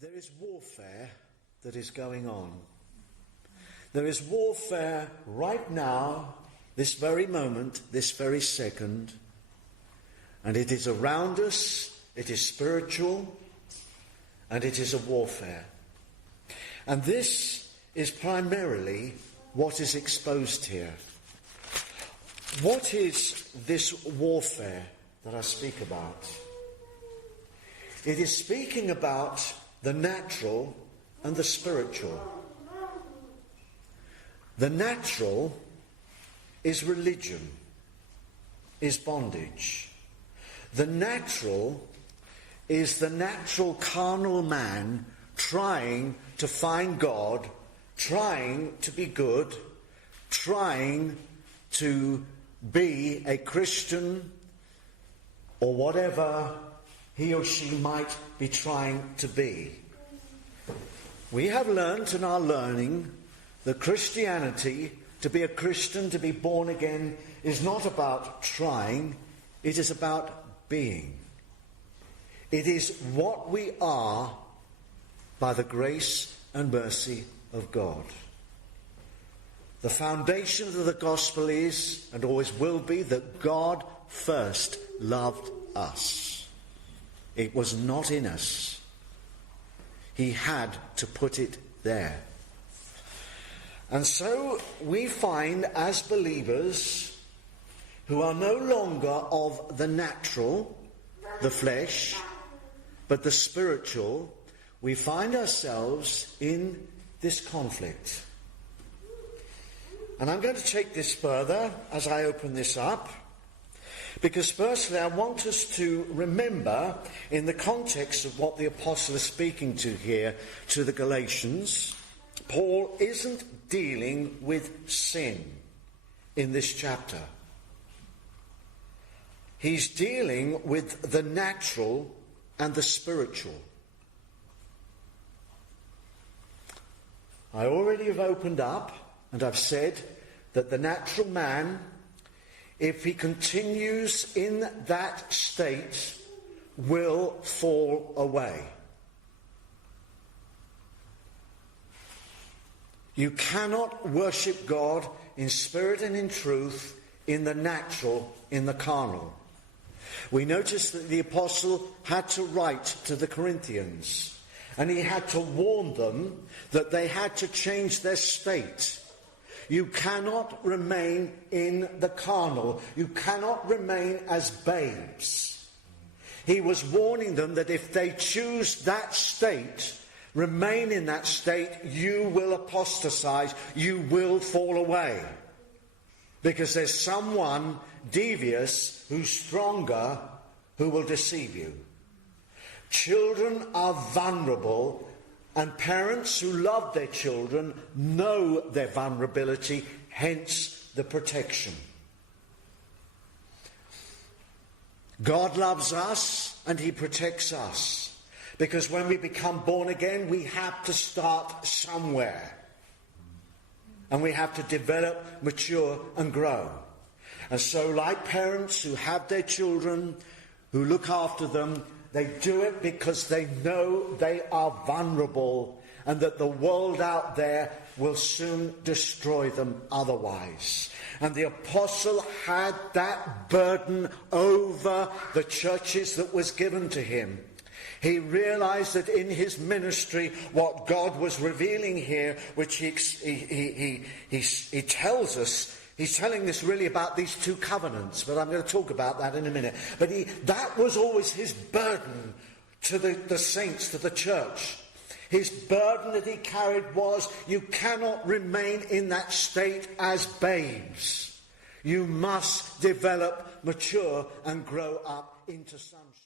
There is warfare that is going on. There is warfare right now, this very moment, this very second, and it is around us, it is spiritual, and it is a warfare. And this is primarily what is exposed here. What is this warfare that I speak about? It is speaking about the natural and the spiritual. The natural is religion, is bondage. The natural is the natural carnal man trying to find God, trying to be good, trying to be a Christian or whatever he or she might be trying to be. We have learnt and are learning that Christianity, to be a Christian, to be born again, is not about trying, it is about being. It is what we are by the grace and mercy of God. The foundation of the gospel is, and always will be, that God first loved us. It was not in us. He had to put it there. And so we find as believers who are no longer of the natural, the flesh, but the spiritual, we find ourselves in this conflict. And I'm going to take this further as I open this up, because firstly I want us to remember, in the context of what the apostle is speaking to here to the Galatians, Paul isn't dealing with sin in this chapter. He's dealing with the natural and the spiritual. I already have opened up and I've said that the natural man, if he continues in that state, will fall away. You cannot worship God in spirit and in truth, in the natural, in the carnal. We notice that the apostle had to write to the Corinthians, and he had to warn them that they had to change their state. You cannot remain in the carnal. You cannot remain as babes. He was warning them that if they choose that state, remain in that state, you will apostatize, you will fall away. Because there's someone devious who's stronger who will deceive you. Children are vulnerable, and parents who love their children know their vulnerability, hence the protection. God loves us and he protects us, because when we become born again, we have to start somewhere. And we have to develop, mature and grow. And so like parents who have their children, who look after them, they do it because they know they are vulnerable and that the world out there will soon destroy them otherwise. And the apostle had that burden over the churches that was given to him. He realized that in his ministry, what God was revealing here, which he tells us, he's telling this really about these two covenants, but I'm going to talk about that in a minute. But that was always his burden to the saints, to the church. His burden that he carried was, you cannot remain in that state as babes. You must develop, mature, and grow up into sonship.